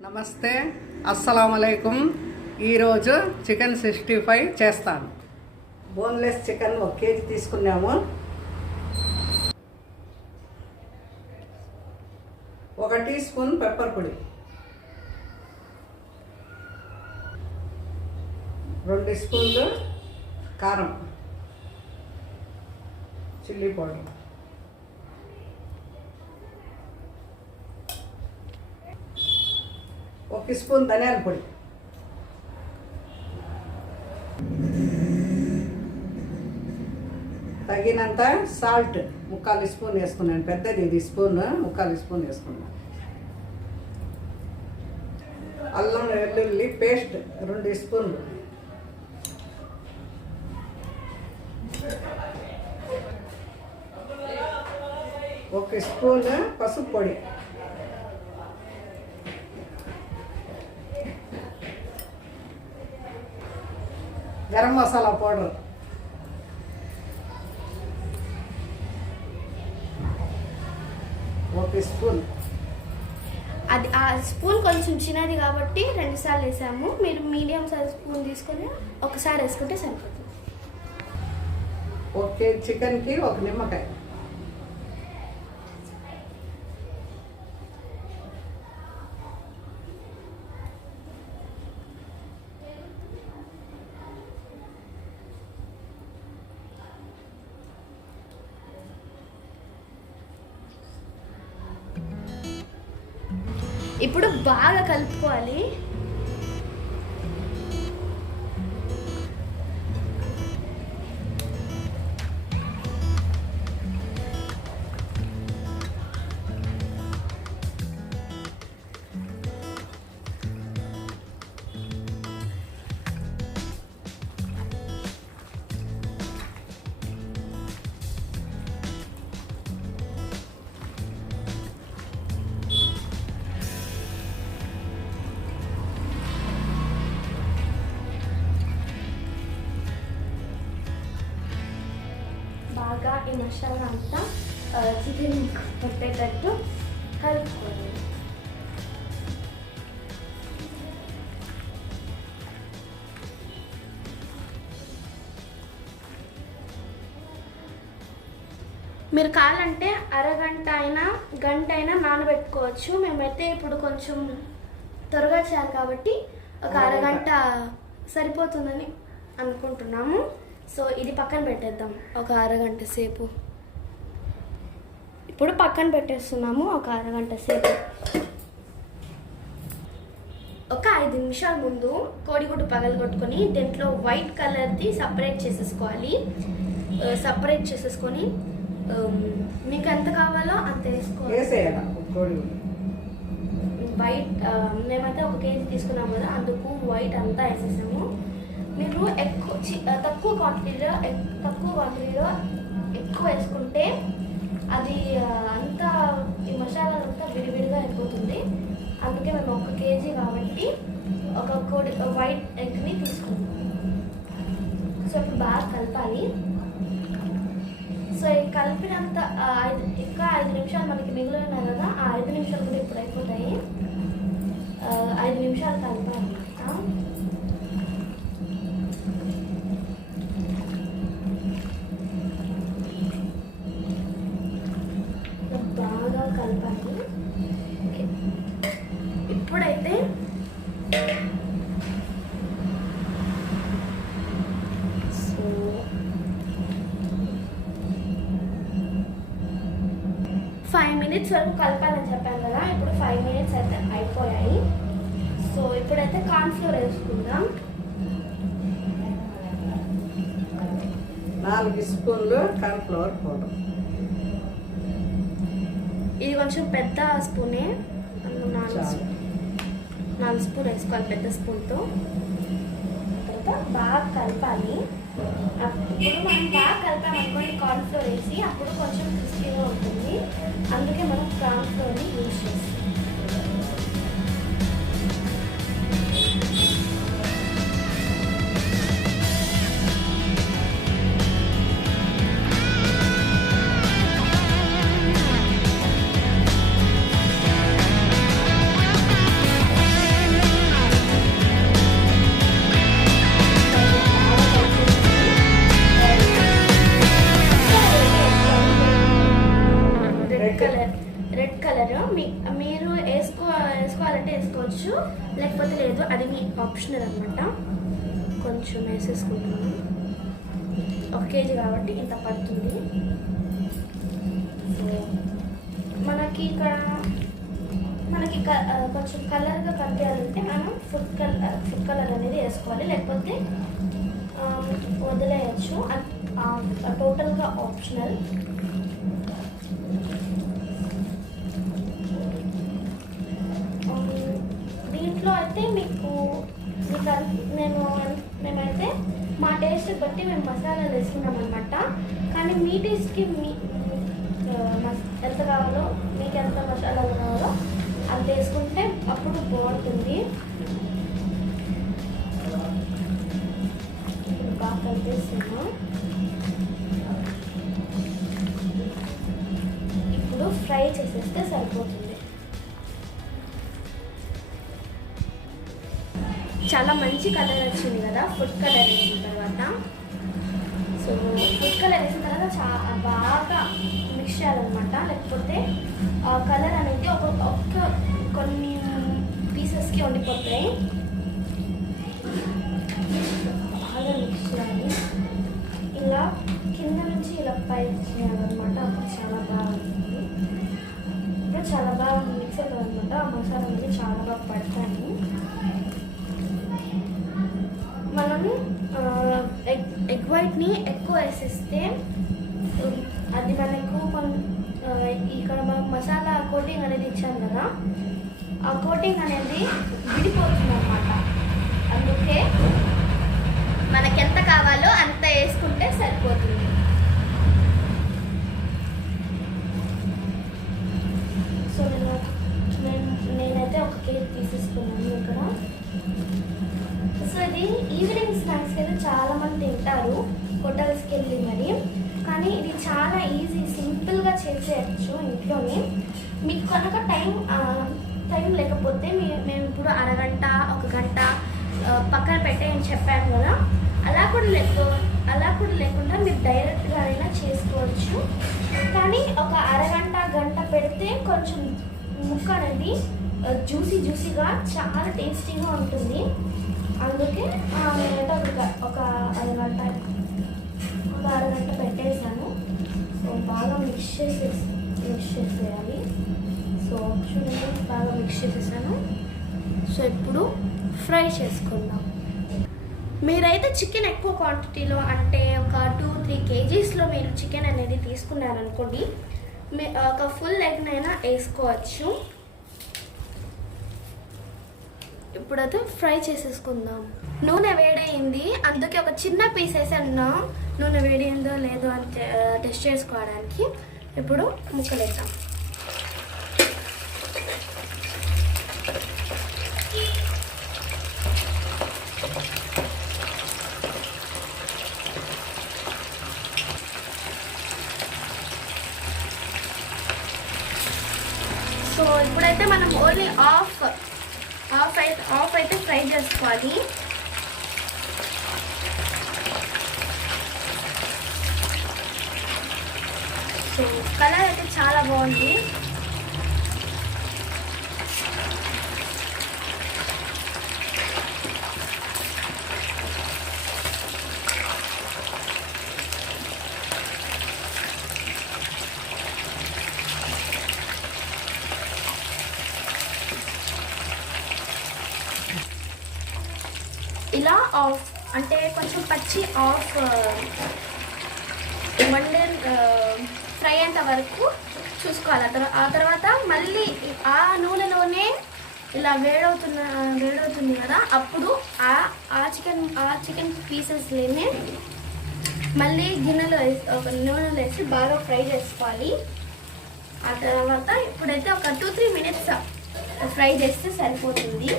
నమస్తే, అస్సలం అలైకుం. ఈరోజు చికెన్ 65 చేస్తాను. బోన్లెస్ చికెన్ 1 కేజీ తీసుకున్నాము. 1 టీ స్పూన్ పెప్పర్ పొడి, 2 స్పూన్లు కారం, చిల్లీ పౌడర్, 1 స్పూన్ ధనియాల పొడి, తగినంత సాల్ట్ 1/4 స్పూన్ వేసుకున్నాను. పెద్దది ఇది స్పూన్, 1/4 స్పూన్ వేసుకున్నాను. అల్లం వెల్లుల్లి పేస్ట్ 2 స్పూన్లు, ఒక స్పూన్ పసుపు పొడి, గరం మసాలా పౌడర్, ఒక స్పూన్. అది ఆ స్పూన్ కొంచెం చిన్నది కాబట్టి 2 సార్లు వేసాము. మీరు మీడియం సైజ్ స్పూన్ తీసుకొని ఒకసారి వేసుకుంటే సరిపోతుంది. ఓకే, చికెన్కి 1 నిమ్మకాయ, ఇప్పుడు బాగా కలుపుకోవాలి. బాగా ఈ మసాలా అంతా చికెన్ పెట్టేటట్టు కలుపుకోవాలి. మీరు కావాలంటే అరగంట అయినా గంట అయినా నానబెట్టుకోవచ్చు. మేమైతే ఇప్పుడు కొంచెం త్వరగా చేయాలి కాబట్టి ఒక అరగంట సరిపోతుందని అనుకుంటున్నాము. సో ఇది పక్కన పెట్టేద్దాం ఒక అరగంట సేపు. ఇప్పుడు పక్కన పెట్టేస్తున్నాము ఒక అరగంట సేపు. ఒక 5 నిమిషాల ముందు కోడిగుడ్డు పగలగొట్టుకొని దీంట్లో వైట్ కలర్ది సపరేట్ చేసేసుకోవాలి. సపరేట్ చేసేసుకొని మీకు ఎంత కావాలో అంత వేసుకోవాలి. వైట్ మేమైతే 1 కేజీ తీసుకున్నాము కదా, అందుకు వైట్ అంతా వేసేసాము. మీరు తక్కువ క్వాంటిటీలో ఎక్కువ వేసుకుంటే అది అంతా ఈ మసాలా అంతా విడివిడిగా అయిపోతుంది. అందుకే మేము 1 కేజీ కాబట్టి ఒక వైట్ ఎగ్ని తీసుకుంటాం. సో ఇప్పుడు బాగా కలపాలి. సో ఇది కలిపినంత ఇంకా 5 నిమిషాలు మనకి మిగిలి ఉన్నాయి కదా, ఆ 5 నిమిషాలు కూడా ఇప్పుడు అయిపోతాయి. 5 నిమిషాలు కలపాలి. బాగా కలపాలి. ఓకే, ఇప్పుడైతే సో 5 మినిట్స్ వరకు కలపాలని చెప్పాను కదా, ఇప్పుడు 5 మినిట్స్ అయితే అయిపోయాయి. సో ఇప్పుడైతే కార్న్ఫ్లోర్ వేసుకుందాం. 4 స్పూన్లు కార్న్ఫ్లవర్ పౌడర్. ఇది కొంచెం పెద్ద స్పూనే, 4 స్పూన్ వేసుకోవాలి పెద్ద స్పూన్తో. తర్వాత బాగా కలపాలి. ఇప్పుడు మనం బాగా కలిపామనుకోండి కార్న్ఫ్లోర్ వేసి, అప్పుడు కొంచెం క్రిస్పీగా ఉంటుంది. అందుకే మనం కార్న్ఫ్లోర్ని యూజ్ చేస్తాం. లేకపోతే లేదు, అది మీ ఆప్షనల్ అనమాట. కొంచెం వేసేసుకుంటున్నాను, 1 కేజీ కాబట్టి ఇంత పడుతుంది. సో మనకి ఇక్కడ కొంచెం కలర్గా కనిపించాలంటే మనం ఫుడ్ కలర్ అనేది వేసుకోవాలి, లేకపోతే వదిలేయచ్చు. టోటల్గా ఆప్షనల్. దీంట్లో అయితే మేమైతే మా టేస్ట్ బట్టి మేము మసాలాలు వేసుకున్నాం అనమాట. కానీ మీ టేస్ట్కి ఎంత కావాలో, మీకు ఎంత మసాలాలు కావాలో అంత వేసుకుంటే అప్పుడు బాగుంటుంది. బాగా కలిపేస్తున్నా. ఇప్పుడు ఫ్రై చేసేస్తే సరిపోతుంది. చాలా మంచి కలర్ వచ్చింది కదా ఫుడ్ కలర్ వేసిన తర్వాత. సో ఫుడ్ కలర్ వేసిన తర్వాత చాలా బాగా మిక్స్ చేయాలన్నమాట, లేకపోతే ఆ కలర్ అనేది కొన్ని పీసెస్కి ఉండిపోతాయి. బాగా మిక్స్ చేయాలి. ఇలా కింద నుంచి ఇలా పై చేయాలన్నమాట. అప్పుడు చాలా బాగా ఉంటుంది. ఇప్పుడు చాలా బాగా మిక్స్ అవుతుంది అనమాట. ఆ మసాలా అనేది చాలా బాగా పడతాయి. మనం ఎగ్ వైట్ని ఎక్కువ వేసేస్తే అది మనకు ఇక్కడ మనం మసాలా కోటింగ్ అనేది ఇచ్చాం కదా, ఆ కోటింగ్ అనేది విడిపోతుంది అన్నమాట. అందుకే మనకి ఎంత కావాలో అంత వేసుకుంటే సరిపోతుంది. సో నేనైతే 1 కేజీ తీసేసుకున్నాను ఇక్కడ. సో ఇది ఈవినింగ్ స్నాక్స్ అయితే చాలామంది తింటారు హోటల్స్కి వెళ్ళి మరి. కానీ ఇది చాలా ఈజీ, సింపుల్గా చేసేయచ్చు ఇంట్లోనే. మీకు కనుక టైం లేకపోతే మేము ఇప్పుడు అరగంట 1 గంట పక్కన పెట్టేయని చెప్పాను కదా, అలా కూడా లేకుండా మీరు డైరెక్ట్గా అయినా చేసుకోవచ్చు. కానీ ఒక అరగంట గంట పెడితే కొంచెం ముక్క అనేది జ్యూసీగా చాలా టేస్టీగా ఉంటుంది. అందుకే నేనైతే ఒక అరగంట పెట్టేసాను. సో బాగా మిక్స్ చేసేయాలి. సో చూడండి, బాగా మిక్స్ చేసేసాను. సో ఇప్పుడు ఫ్రై చేసుకుందాం. మీరైతే చికెన్ ఎక్కువ క్వాంటిటీలో, అంటే ఒక 2-3 కేజీస్లో మీరు చికెన్ అనేది తీసుకున్నారనుకోండి, ఒక ఫుల్ ఎగ్నైనా వేసుకోవచ్చు. ఇప్పుడైతే ఫ్రై చేసేసుకుందాం. నూనె వేడైంది, అందుకే ఒక చిన్న పీస్ వేసాను నూనె వేడైందో లేదో అని టెస్ట్ చేసుకోవడానికి. ఇప్పుడు ముక్కలు వేద్దాం. సో ఇప్పుడైతే మనం ఓన్లీ ఆఫ్ అయితే ఫ్రై చేసుకోవాలి. సో కలర్ అయితే చాలా బాగుంది. ఇలా ఆఫ్ అంటే కొంచెం పచ్చి ఆఫ్ ఫ్రై అయ్యేంత వరకు చూసుకోవాలి. ఆ తర్వాత మళ్ళీ ఆ నూనెలోనే ఇలా వేడవుతుంది కదా, అప్పుడు ఆ చికెన్ పీసెస్లోనే మళ్ళీ గిన్నెలో నూనెలో వేసి బాగా ఫ్రై చేసుకోవాలి. ఆ తర్వాత ఇప్పుడైతే ఒక 2-3 మినిట్స్ ఫ్రై చేస్తే సరిపోతుంది.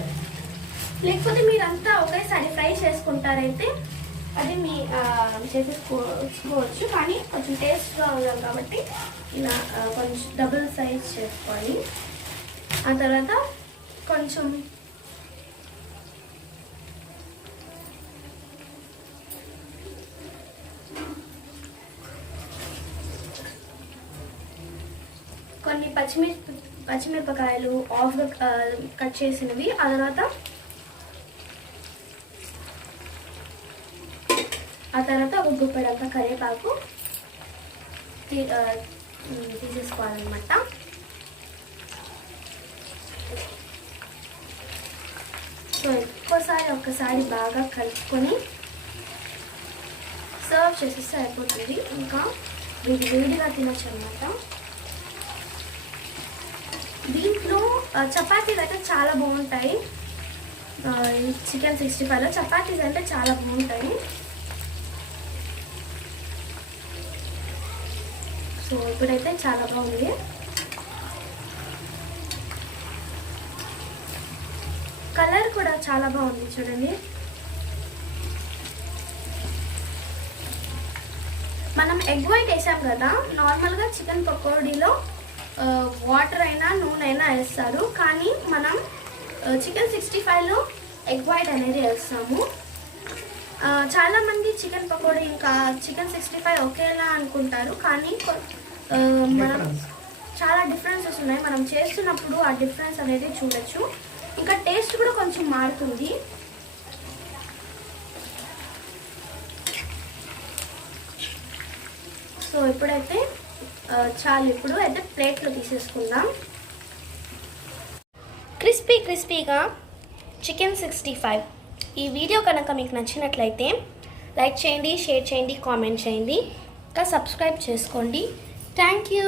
లేకపోతే మీరంతా ఒకేసారి ఫ్రై చేసుకుంటారైతే అది మీ చేసుకోవచ్చు. కానీ కొంచెం టేస్ట్గా ఉండాలి కాబట్టి ఇలా కొంచెం డబుల్ సైజ్ చేసుకోవాలి. ఆ తర్వాత కొంచెం కొన్ని పచ్చిమిరపకాయలు ఆఫ్గా కట్ చేసినవి, ఆ తర్వాత ఒక గుప్పెడంతా కరివేపాకు తీసేసుకోవాలన్నమాట. సో ఒక్కసారి బాగా కలుపుకొని సర్వ్ చేసేస్తే అయిపోతుంది. ఇంకా వేడిగా తినచ్చు అనమాట. దీంట్లో చపాతీలు అయితే చాలా బాగుంటాయి. చికెన్ 65లో చపాతీస్ అంటే చాలా బాగుంటాయి. సో ఇప్పుడైతే చాలా బాగుంది. కలర్ కూడా చాలా బాగుంది చూడండి. మనం ఎగ్ వైట్ వేసాం కదా, నార్మల్గా చికెన్ పకోడీలో వాటర్ అయినా నూనె అయినా వేస్తారు, కానీ మనం చికెన్ 65లో ఎగ్ వైట్ అనేది వేస్తాము. చాలామంది చికెన్ పకోడీ ఇంకా చికెన్ 65 ఒకేలా అనుకుంటారు, కానీ మనం చాలా డిఫరెన్సెస్ ఉన్నాయి. మనం చేస్తున్నప్పుడు ఆ డిఫరెన్స్ అనేది చూడొచ్చు. ఇంకా టేస్ట్ కూడా కొంచెం మారుతుంది. సో ఇప్పుడైతే చాలు. ఇప్పుడు అయితే ప్లేట్లో తీసేసుకుందాం. క్రిస్పీగా చికెన్ 65. ఈ వీడియో కనుక మీకు నచ్చినట్లయితే లైక్ చేయండి, షేర్ చేయండి, కామెంట్ చేయండి, ఇంకా సబ్స్క్రైబ్ చేసుకోండి. Thank you.